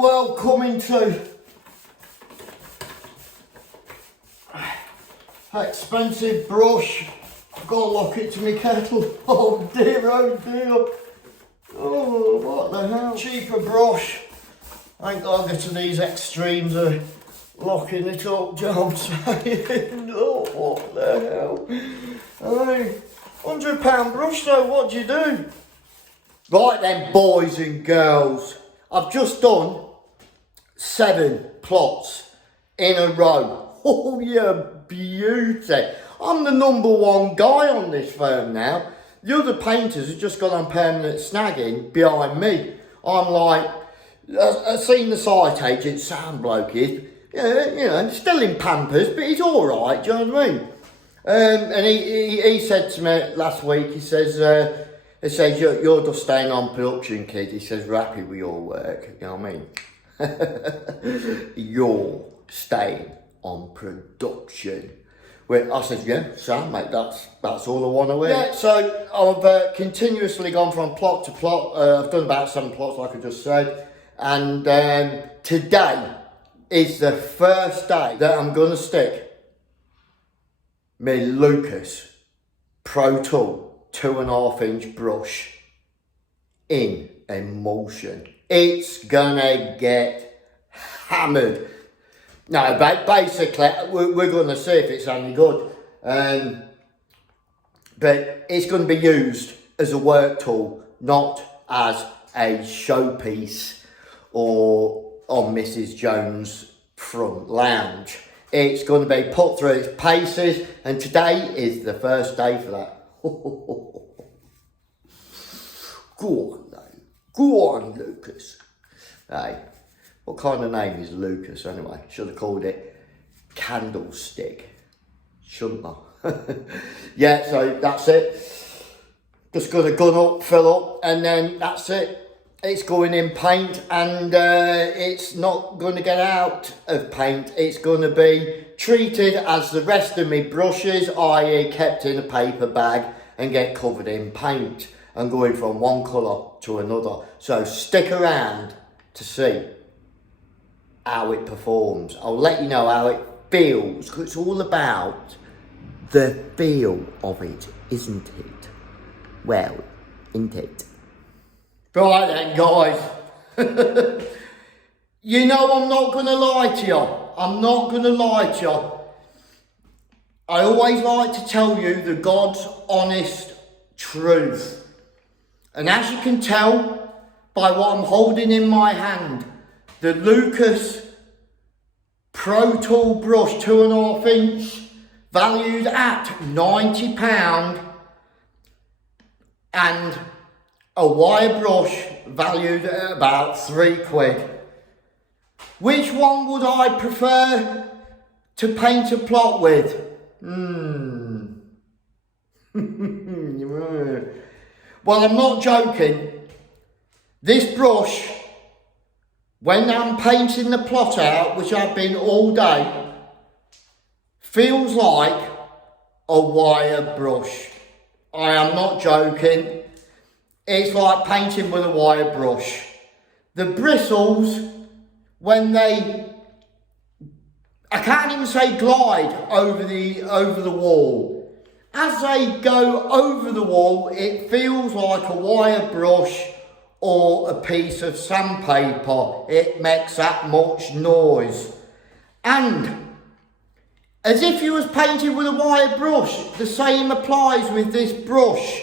the world coming to? Expensive brush. I've got to lock it to my kettle. Oh dear, oh dear. Oh, what the hell? Cheaper brush. I ain't got to get to these extremes of locking it up, do you know what I'm saying? Oh, what the hell? Hey, £100 brush though, what do you do? Right then, boys and girls. I've just done 7 plots in a row. Oh, yeah, beauty. I'm the #1 guy on this firm now. The other painters have just gone on permanent snagging behind me. I'm like, I've seen the site agent, Sam bloke is, yeah, you know, still in Pampers, but he's all right, do you know what I mean? And he said to me last week, he says, you're just staying on production, kid. He says, we're happy with your work, you know what I mean? You're staying on production. Well, I said, yeah, Sam, mate, that's all I want to hear. Yeah, so I've continuously gone from plot to plot. I've done about 7 plots, like I just said. And today is the first day that I'm going to stick my Lucas Pro Tool 2.5-inch brush in emulsion. It's gonna get hammered. No, basically, we're going to see if it's any good. But it's going to be used as a work tool, not as a showpiece or on Mrs. Jones' front lounge. It's going to be put through its paces, and today is the first day for that. Go on, though. Go on, Lucas. Hey. What kind of name is Lucas anyway? Should have called it Candlestick. Shouldn't I? Yeah, so that's it. Just got to gun up, fill up, and then that's it. It's going in paint, and it's not going to get out of paint. It's going to be treated as the rest of my brushes, i.e. kept in a paper bag and get covered in paint and going from one colour to another. So stick around to see how it performs. I'll let you know how it feels, because it's all about the feel of it, isn't it? Well, isn't it? Right then, guys. You know I'm not going to lie to you. I'm not going to lie to you. I always like to tell you the God's honest truth. And as you can tell by what I'm holding in my hand, the Lucas Pro Tool brush 2.5-inch, valued at £90, and a wire brush valued at about £3. Which one would I prefer to paint a plot with? Well, I'm not joking. This brush, when I'm painting the plot out, which I've been all day, feels like a wire brush. I am not joking. It's like painting with a wire brush. The bristles, when they, I can't even say glide over the wall. As they go over the wall, it feels like a wire brush or a piece of sandpaper. It makes that much noise. And as if you was painting with a wire brush, the same applies with this brush.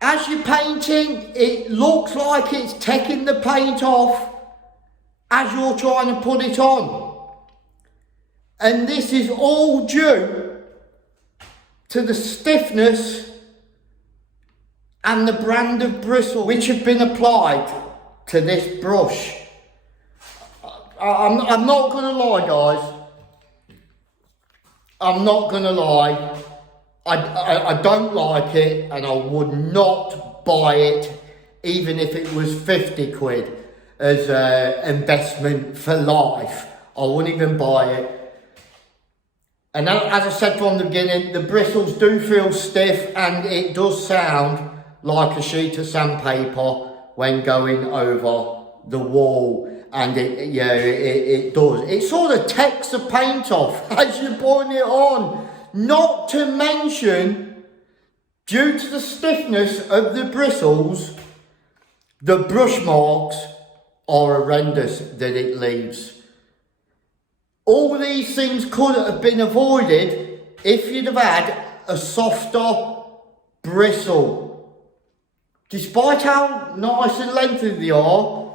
As you're painting, it looks like it's taking the paint off as you're trying to put it on. And this is all due to the stiffness and the brand of bristle which have been applied to this brush. I'm not going to lie, guys. I'm not going to lie. I don't like it, and I would not buy it even if it was 50 quid as an investment for life. I wouldn't even buy it. And as I said from the beginning, the bristles do feel stiff, and it does sound like a sheet of sandpaper when going over the wall, and it does. It sort of takes the paint off as you're putting it on. Not to mention, due to the stiffness of the bristles, the brush marks are horrendous that it leaves. All these things could have been avoided if you'd have had a softer bristle. Despite how nice and lengthy they are,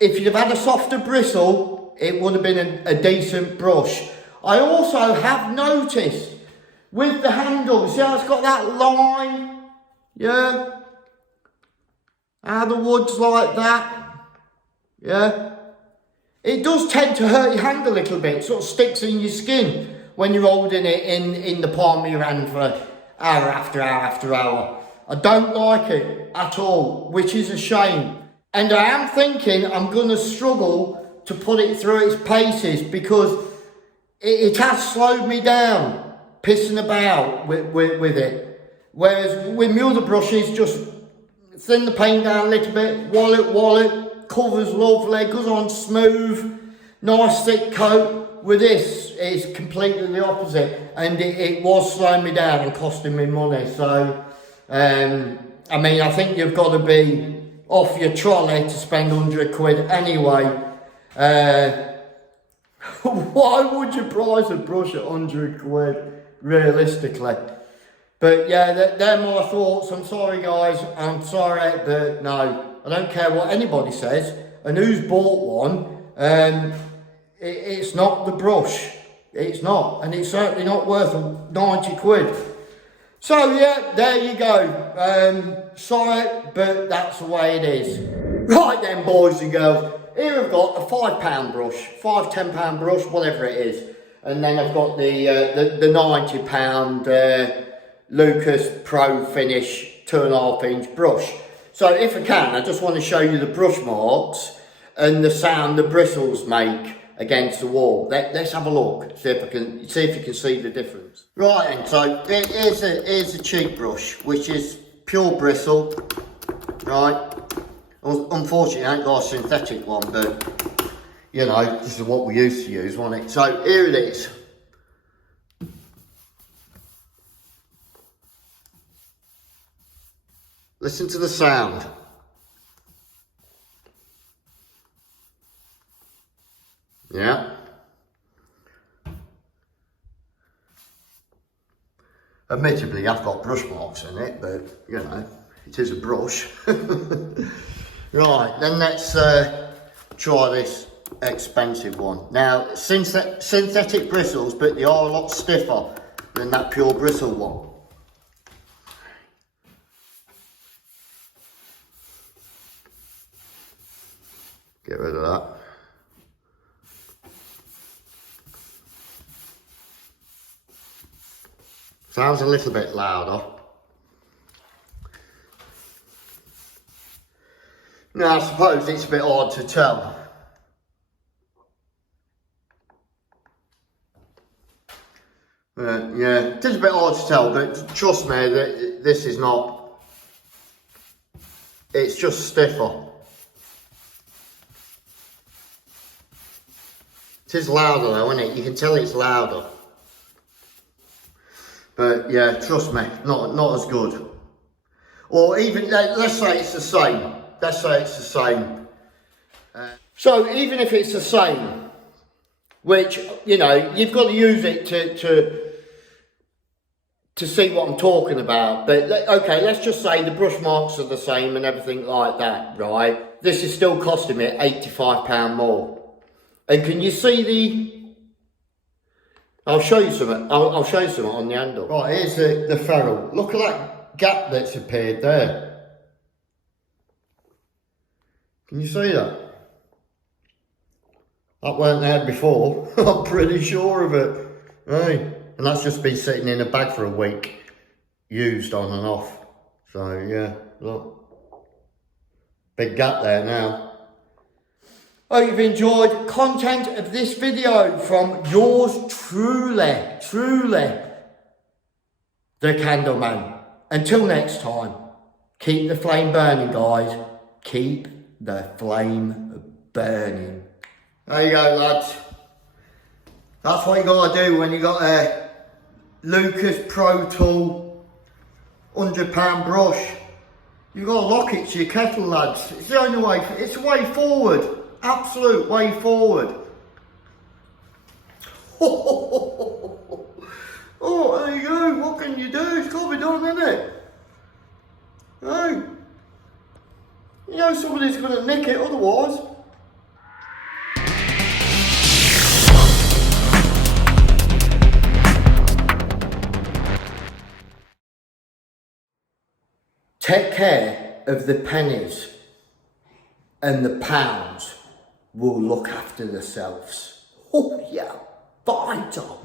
if you'd have had a softer bristle, it would have been a decent brush. I also have noticed with the handle, see how it's got that line? Yeah? How the wood's like that? Yeah? It does tend to hurt your hand a little bit. It sort of sticks in your skin when you're holding it in the palm of your hand for hour after hour after hour. I don't like it at all, which is a shame. And I am thinking I'm going to struggle to put it through its paces because it has slowed me down, pissing about with it. Whereas with my other brushes, just thin the paint down a little bit, wallet, covers lovely, goes on smooth, nice thick coat. With this, it's completely the opposite, and it was slowing me down and costing me money. So, I mean, I think you've got to be off your trolley to spend £100 anyway. Why would you price a brush at £100 realistically? But yeah, they're my thoughts. I'm sorry guys, I'm sorry, but no, I don't care what anybody says and who's bought one. It's not the brush, it's not, and it's certainly not worth £90. So yeah, there you go. Sorry, but that's the way it is. Right then, boys and girls, here I've got a £5 brush, £5–10 brush, whatever it is, and then I've got the £90 Lucas Pro Finish 2.5-inch brush. So if I can, I just want to show you the brush marks and the sound the bristles make against the wall. Let's have a look, see if you can see the difference. Right then, so here's a cheap brush, which is pure bristle, right? Unfortunately, I ain't got a synthetic one, but you know, this is what we used to use, wasn't it? So here it is. Listen to the sound. Yeah. Admittedly, I've got brush marks in it, but you know, it is a brush. Right, then let's try this expensive one. Now, synthetic bristles, but they are a lot stiffer than that pure bristle one. Get rid of that. Sounds a little bit louder. Now, I suppose it's a bit hard to tell. Yeah, it is a bit hard to tell, but trust me, that this is not. It's just stiffer. It is louder though, isn't it? You can tell it's louder. But yeah, trust me, not as good. Or even, let's say it's the same. Let's say it's the same. So even if it's the same, which, you know, you've got to use it to see what I'm talking about. But okay, let's just say the brush marks are the same and everything like that, right? This is still costing me £85 more. And can you see the... I'll show you something. I'll show you something on the handle. Right, here's the ferrule. Look at that gap that's appeared there. Can you see that? That weren't there before. I'm pretty sure of it. Right. And that's just been sitting in a bag for a week, used on and off. So yeah, look. Big gap there now. Hope you've enjoyed content of this video from yours truly, the Candleman. Until next time, keep the flame burning, guys. Keep the flame burning. There you go, lads. That's what you gotta do when you got a Lucas Pro Tool £100 brush. You gotta lock it to your kettle, lads. It's the only way, it's the way forward. Absolute way forward. Oh, there you go. What can you do? It's got to be done, isn't it? Hey. You know somebody's going to nick it otherwise. Take care of the pennies and the pounds will look after themselves. Oh yeah, vital.